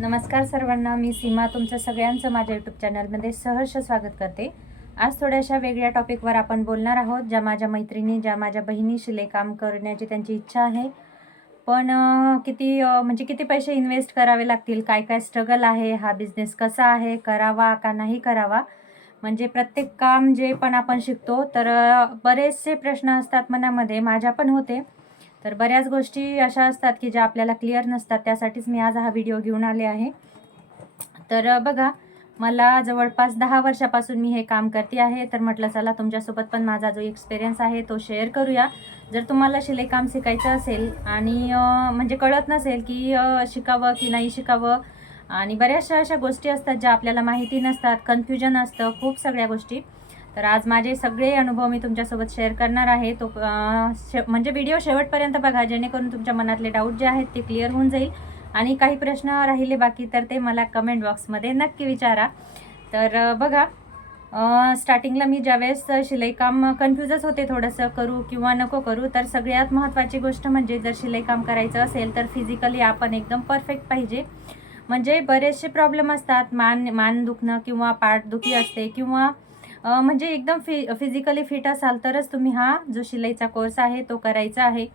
नमस्कार सर्वांना मी सीमा तुमचं सगळ्यांचं माझ्या यूट्यूब चॅनलमध्ये सहर्ष स्वागत करते. आज थोड्याशा वेगळ्या टॉपिकवर आपण बोलणार आहोत ज्या माझ्या मैत्रिणी ज्या माझ्या बहिणी काम करण्याची त्यांची इच्छा आहे. पण किती म्हणजे किती पैसे इन्व्हेस्ट करावे लागतील काय काय स्ट्रगल आहे हा बिझनेस कसा आहे करावा का नाही करावा? म्हणजे प्रत्येक काम जे पण आपण शिकतो तर बरेचसे प्रश्न असतात मनामध्ये माझ्या पण होते. तर बऱ्याच गोष्टी अशा असतात की ज्या आपल्याला क्लिअर नसतात त्यासाठीच मी आज हा व्हिडिओ घेऊन आले आहे. तर बघा मला जवळपास दहा वर्षापासून मी हे काम करते आहे. तर म्हटलं चला तुमच्यासोबत पण माझा जो एक्सपिरियन्स आहे तो शेअर करूया. जर तुम्हाला शिलेकाम शिकायचं असेल आणि म्हणजे कळत नसेल की शिकावं की नाही शिकावं आणि बऱ्याचशा अशा गोष्टी असतात ज्या आपल्याला माहिती नसतात कन्फ्युजन असतं खूप सगळ्या गोष्टी. तर आज माझे सगळे अनुभव मी तुमच्यासोबत शेअर करणार आहे. तो शे म्हणजे व्हिडिओ शेवटपर्यंत बघा जेणेकरून तुमच्या मनातले डाऊट जे आहेत ते क्लिअर होऊन जाईल. आणि काही प्रश्न राहिले बाकी तर ते मला कमेंट बॉक्समध्ये नक्की विचारा. तर बघा स्टार्टिंगला मी ज्यावेळेस शिलाईकाम कन्फ्युजच होते थोडंसं करू किंवा नको करू तर सगळ्यात महत्त्वाची गोष्ट म्हणजे जर शिलाईकाम करायचं असेल तर फिजिकली आपण एकदम परफेक्ट पाहिजे. म्हणजे बरेचसे प्रॉब्लेम असतात मान मान दुखणं किंवा पाठदुखी असते किंवा म्हणजे एकदम फि फिजिकली फिट असाल तरच तुम्ही हा जो शिलाईचा कोर्स आहे तो करायचा आहे.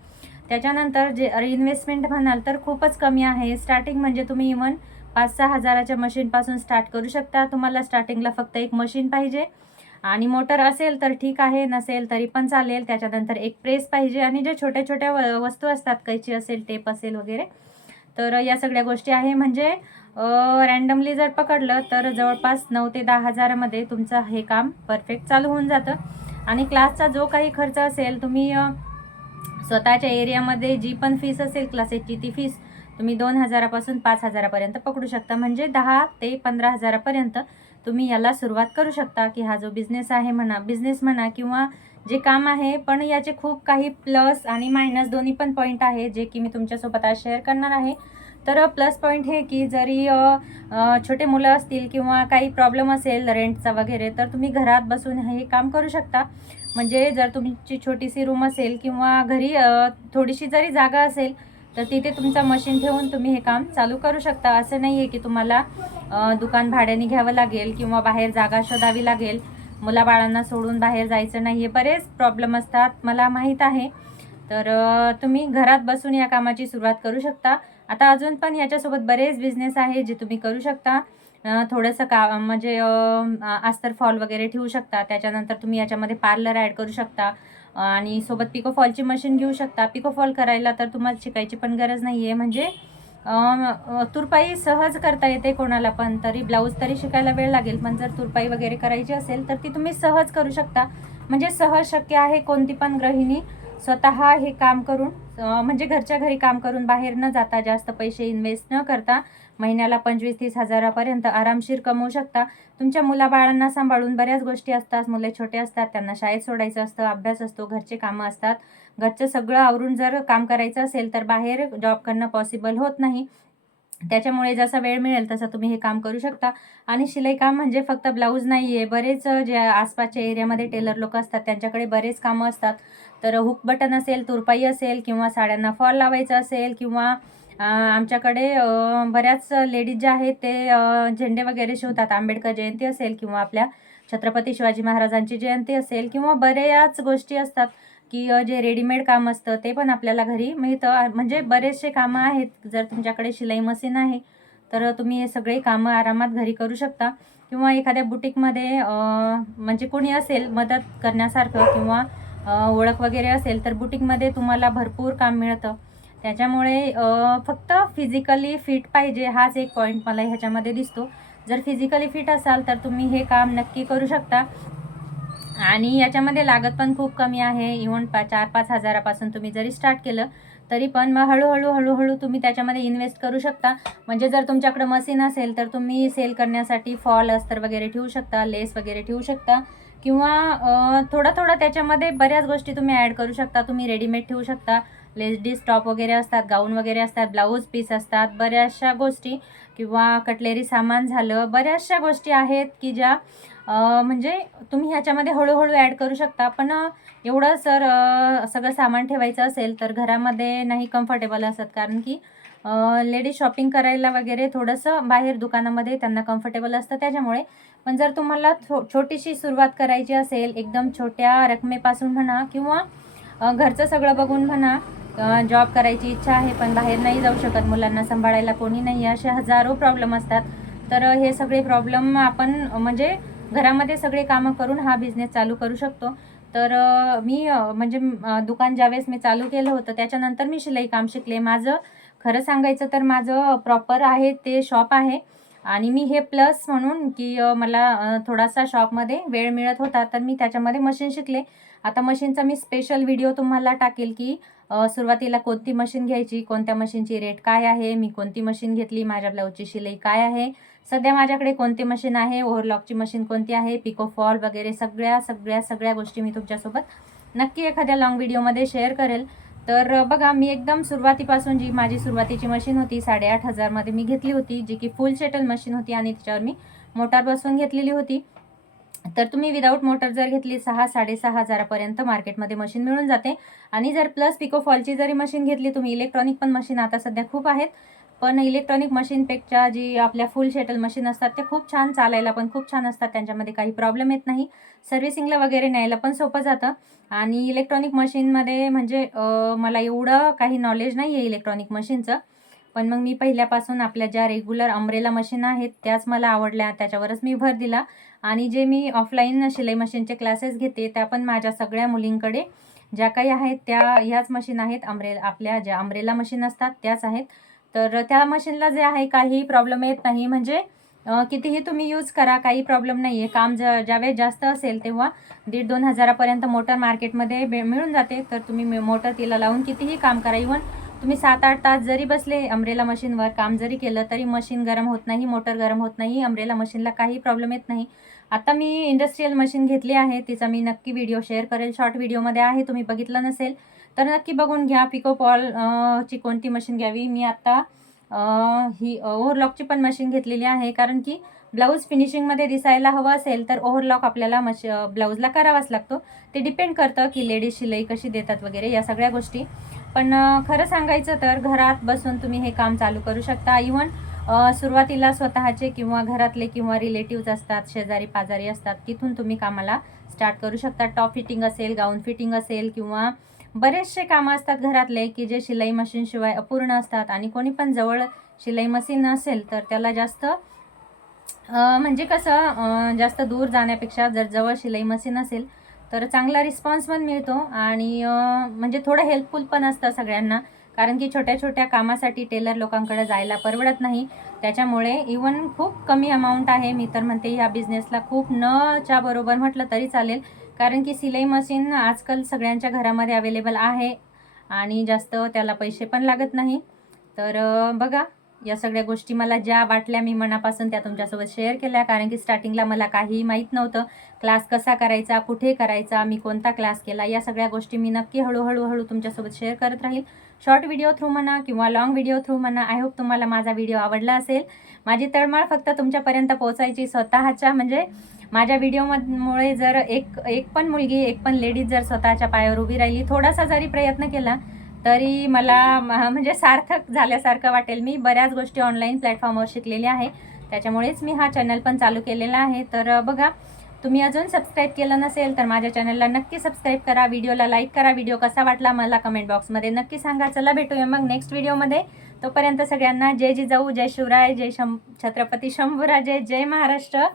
त्याच्यानंतर जे इन्व्हेस्टमेंट म्हणाल तर खूपच कमी आहे. स्टार्टिंग म्हणजे तुम्ही इवन पाच सहा हजाराच्या मशीनपासून स्टार्ट करू शकता. तुम्हाला स्टार्टिंगला फक्त एक मशीन पाहिजे. आणि मोटर असेल तर ठीक आहे नसेल तरी पण चालेल. त्याच्यानंतर एक प्रेस पाहिजे. आणि जे छोट्या छोट्या व- वस्तू असतात कैची असेल टेप असेल वगैरे तर या सगळ्या गोष्टी आहे. म्हणजे रॅन्डमली जर पकडलं तर जवळपास नऊ ते दहा हजारामध्ये तुमचं हे काम परफेक्ट चालू होऊन जातं. आणि क्लासचा जो काही खर्च असेल तुम्ही स्वतःच्या एरियामध्ये जी पण फीस असेल क्लासेसची ती फीस तुम्ही दोन हजारापासून पाच हजारापर्यंत पकडू शकता. म्हणजे दहा ते पंधरा हजारापर्यंत तुम्ही याला सुरुवात करू शकता की हा जो बिझनेस आहे म्हणा बिझनेस म्हणा किंवा जे काम आहे पण याचे खूप काही प्लस आणि मायनस दोन्ही पण पॉईंट आहे जे की मी तुमच्यासोबत आज शेअर करणार आहे. तर प्लस पॉईंट हे की जरी छोटे मुलं असतील किंवा काही प्रॉब्लेम असेल रेंटचा वगैरे तर तुम्ही घरात बसून हे काम करू शकता. म्हणजे जर तुमची छोटीशी रूम असेल किंवा घरी थोडीशी जरी जागा असेल तर तिथे तुमचा मशीन ठेवून तुम्ही हे काम चालू करू शकता. असं नाही आहे की तुम्हाला दुकान भाड्याने घ्यावं लागेल किंवा बाहेर जागा शोधावी लागेल. मुलाबाळांना सोडून बाहेर जायचं नाही हे बरेच प्रॉब्लेम असतात. मला माहीत आहे. तर तुम्ही घरात बसून या कामाची सुरुवात करू शकता. आता अजून पण याच्यासोबत बरेच बिझनेस आहे जे तुम्ही करू शकता. थोडंसं का म्हणजे आस्तर फॉल वगैरे ठेवू शकता. त्याच्यानंतर तुम्ही याच्यामध्ये पार्लर ॲड करू शकता. आणि सोबत पिको फॉलची मशीन घेऊ शकता. पिको फॉल करायला तर तुम्हाला शिकायची पण गरज नाही आहे म्हणजे तुरपाई सहज करता येते कोणाला पण तरी ब्लाऊज तरी शिकायला वेळ लागेल. पण जर तुरपाई वगैरे करायची असेल तर ती तुम्ही सहज करू शकता. म्हणजे सहज शक्य आहे कोणती पण गृहिणी स्वतः हे काम करून म्हणजे घरच्या घरी काम करून बाहेर न जाता जास्त पैसे इन्व्हेस्ट न करता महिन्याला पंचवीस तीस हजारापर्यंत आरामशीर कमवू शकता. तुमच्या मुलाबाळांना सांभाळून बऱ्याच गोष्टी असतात. मुले छोटे असतात त्यांना शाळेत सोडायचं असतं अभ्यास असतो घरचे कामं असतात. घरचं सगळं आवरून जर काम करायचं असेल तर बाहेर जॉब करणं पॉसिबल होत नाही. त्याच्यामुळे जसा वेळ मिळेल तसं तुम्ही हे काम करू शकता. आणि शिलाई काम म्हणजे फक्त ब्लाऊज नाही आहे बरेच जे आसपासच्या एरियामध्ये टेलर लोक असतात त्यांच्याकडे बरेच कामं असतात. तर हुक बटन असेल तुरपाई असेल किंवा साड्यांना फॉल लावायचं असेल किंवा आमच्याकडे बऱ्याच लेडीज ज्या आहेत ते झेंडे वगैरे शिवतात. आंबेडकर जयंती असेल किंवा आपल्या छत्रपती शिवाजी महाराजांची जयंती असेल किंवा बऱ्याच गोष्टी असतात की जे रेडीमेड काम असतं ते पण आपल्याला घरी मिळतं. म्हणजे बरेचसे कामं आहेत. जर तुमच्याकडे शिलाई मशीन आहे तर तुम्ही हे सगळे कामं आरामात घरी करू शकता. किंवा एखाद्या बुटीकमध्ये म्हणजे कोणी असेल मदत करण्यासारखं किंवा ओळख वगैरे असेल तर बुटीकमध्ये तुम्हाला भरपूर काम मिळतं. त्याच्यामुळे फक्त फिजिकली फिट पाहिजे हाच एक पॉईंट मला ह्याच्यामध्ये दिसतो. जर फिजिकली फिट असाल तर तुम्ही हे काम नक्की करू शकता. आणि याच्यामध्ये लागत पण खूप कमी आहे. इव्हन पा चार पाच हजारापासून तुम्ही जरी स्टार्ट केलं तरी पण मग हळूहळू हळूहळू तुम्ही त्याच्यामध्ये इन्व्हेस्ट करू शकता. म्हणजे जर तुमच्याकडं मशीन असेल तर तुम्ही सेल करण्यासाठी फॉल अस्तर वगैरे ठेवू शकता लेस वगैरे ठेवू शकता. किंवा थोडा थोडा त्याच्यामध्ये बऱ्याच गोष्टी तुम्ही ॲड करू शकता. तुम्ही रेडीमेड ठेवू शकता. लेडीज टॉप वगैरे असतात गाऊन वगैरे असतात ब्लाऊज पीस असतात बऱ्याचशा गोष्टी किंवा कटलेरी सामान झालं बऱ्याचशा गोष्टी आहेत की ज्या म्हणजे तुम्ही ह्याच्यामध्ये हळूहळू ॲड करू शकता. पण एवढं सर सगळं सामान ठेवायचं असेल तर घरामध्ये नाही कम्फर्टेबल असत. कारण की लेडीज शॉपिंग करायला वगैरे थोडंसं बाहेर दुकानामध्ये त्यांना कम्फर्टेबल असतं त्याच्यामुळे. पण जर तुम्हाला थो छोटीशी सुरुवात करायची असेल एकदम छोट्या रकमेपासून म्हणा किंवा घरचं सगळं बघून म्हणा जॉब करायची इच्छा आहे पण बाहेर नाही जाऊ शकत मुलांना सांभाळायला कोणी नाही असे हजारो प्रॉब्लेम असतात. तर हे सगळे प्रॉब्लेम आपण म्हणजे घरामध्ये सगळे कामं करून हा बिझनेस चालू करू शकतो. तर मी म्हणजे दुकान ज्यावेळेस मी चालू केलं होतं त्याच्यानंतर मी शिलाई काम शिकले. माझं खरं सांगायचं तर माझं प्रॉपर आहे ते शॉप आहे. आणि मी हे प्लस म्हणून की मला थोडासा शॉपमध्ये वेळ मिळत होता तर मी त्याच्यामध्ये मशीन शिकले. आता मशीनचा मी स्पेशल व्हिडिओ तुम्हाला टाकेल की सुरुवातीला कोणती मशीन घ्यायची कोणत्या मशीनची रेट काय आहे मी कोणती मशीन घेतली माझ्या ब्लाऊजची शिलाई काय आहे. सध्या माझ्याकडे कोणती मशीन आहे ओव्हरलॉकची मशीन कोणती आहे पिको फॉल वगैरे सगळ्या सगळ्या सगळ्या गोष्टी मी तुमच्यासोबत नक्की एखाद्या लॉंग व्हिडिओमध्ये शेअर करेल. तर बघा मी एकदम सुरुवातीपासून जी माझी सुरुवातीची मशीन होती साडेआठ हजारमध्ये मी घेतली होती जी की फुल शेटल मशीन होती आणि त्याच्यावर मी मोटार बसवून घेतलेली होती. तर तुम्ही विदाऊट मोटर जर घेतली सहा साडेसहा हजारापर्यंत मार्केटमध्ये मशीन मिळून जाते. आणि जर प्लस पिको फॉलची जरी मशीन घेतली तुम्ही इलेक्ट्रॉनिक पण मशीन आता सध्या खूप आहेत. पण इलेक्ट्रॉनिक मशीनपेक्षा जी आपल्या फुल शेटल मशीन असतात ते खूप छान चालायला पण खूप छान असतात. त्यांच्यामध्ये काही प्रॉब्लेम येत नाही. सर्व्हिसिंगला वगैरे न्यायला पण सोपं जातं. आणि इलेक्ट्रॉनिक मशीनमध्ये म्हणजे मला एवढं काही नॉलेज नाही आहे इलेक्ट्रॉनिक मशीनचं पण मग मी पहिल्यापासून आपल्या ज्या रेग्युलर अमरेला मशीन आहेत त्याच मला आवडल्या. त्याच्यावरच मी भर दिला. आणि जे मी ऑफलाईन शिलाई मशीनचे क्लासेस घेते त्या पण माझ्या सगळ्या मुलींकडे. ज्या काही आहेत त्या ह्याच मशीन आहेत. अमरे आपल्या ज्या अमरेला मशीन असतात त्याच आहेत. तर त्या मशीनला जे आहे काही प्रॉब्लेम येत नाही. म्हणजे कितीही तुम्ही यूज करा काही प्रॉब्लेम नाही आहे काम ज ज्यावेळेस जास्त असेल तेव्हा दीड दोन हजारापर्यंत मोटर मार्केटमध्ये मिळून जाते. तर तुम्ही मोटर तिला लावून कितीही काम करा. इवन तुम्ही सात आठ तास जरी बसले अमरेला मशीनवर काम जरी केलं तरी मशीन गरम होत नाही मोटर गरम होत नाही अमरेला मशीनला काही प्रॉब्लेम येत नाही. आता मी इंडस्ट्रीयल मशीन घेतली आहे. तिचा मी नक्की व्हिडिओ शेअर करेल. शॉर्ट व्हिडिओमध्ये आहे. तुम्ही बघितलं नसेल. तर नक्की बघून घ्या. पिको पॉल ची कोणती मशीन घ्यावी? मी आता ही ओव्हरलॉकची पण मशीन घेतलेली आहे. कारण की ब्लाऊज फिनिशिंगमध्ये दिसायला हवं असेल तर ओव्हरलॉक आपल्याला मश ब्लाऊजला करावाच लागतो. ते डिपेंड करतं की लेडीज शिलाई कशी देतात वगैरे या सगळ्या गोष्टी. पण खरं सांगायचं तर घरात बसून तुम्ही हे काम चालू करू शकता. इवन सुरुवातीला स्वतःचे किंवा घरातले किंवा रिलेटिव्ज असतात शेजारी पाजारी असतात तिथून तुम्ही कामाला स्टार्ट करू शकता. टॉप फिटिंग असेल गाऊन फिटिंग असेल किंवा बरेचसे कामं असतात घरातले की जे शिलाई मशीनशिवाय अपूर्ण असतात आणि कोणी पण जवळ शिलाई मशीन असेल तर त्याला जास्त म्हणजे कसं जास्त दूर जाण्यापेक्षा जर जवळ शिलाई मशीन असेल तर चांगला रिस्पॉन्स पण मिळतो आणि म्हणजे थोडं हेल्पफुल पण असतं सगळ्यांना. कारण की छोट्या छोट्या कामासाठी टेलर लोकांकडे जायला परवडत नाही. त्याच्यामुळे इवन खूप कमी अमाऊंट आहे. मी तर म्हणते ह्या बिझनेसला खूप नच्या बरोबर म्हटलं तरी चालेल. कारण की सिलाई मशीन आजकाल सगळ्यांच्या घरामध्ये अवेलेबल आहे आणि जास्त त्याला पैसे पण लागत नाही. तर बघा या सगळ्या गोष्टी मला ज्या वाटल्या मी मनापासून त्या तुमच्यासोबत शेअर केल्या. कारण की स्टार्टिंगला मला काहीही माहीत नव्हतं. क्लास कसा करायचा कुठे करायचा मी कोणता क्लास केला या सगळ्या गोष्टी मी नक्की हळूहळू हळू तुमच्यासोबत शेअर करत राहील. शॉर्ट व्हिडिओ थ्रू म्हणा किंवा लॉंग व्हिडिओ थ्रू म्हणा आय होप तुम्हाला माझा व्हिडिओ आवडला असेल. माझी तळमळ फक्त तुमच्यापर्यंत पोहोचायची स्वतःच्या म्हणजे माझ्या व्हिडिओमुळे जर एक एक पण मुलगी एक पण लेडीज जर स्वतःच्या पायावर उभी राहिली थोडासा जरी प्रयत्न केला तरी मला म्हणजे सार्थक झाल्यासारखं वाटेल. मी बऱ्याच गोष्टी ऑनलाईन प्लॅटफॉर्मवर शिकलेल्या आहे. त्याच्यामुळेच मी हा चॅनल पण चालू केलेला आहे. तर बघा तुम्ही अजून सबस्क्राईब केलं नसेल तर माझ्या चॅनलला नक्की सबस्क्राईब करा. व्हिडिओला लाईक करा. व्हिडिओ कसा वाटला मला कमेंट बॉक्समध्ये नक्की सांगा. चला भेटूया मग नेक्स्ट व्हिडिओमध्ये तोपर्यंत सगळ्यांना जय जिजाऊ जय शिवराय जय शं छत्रपती शंभूराजे जय महाराष्ट्र.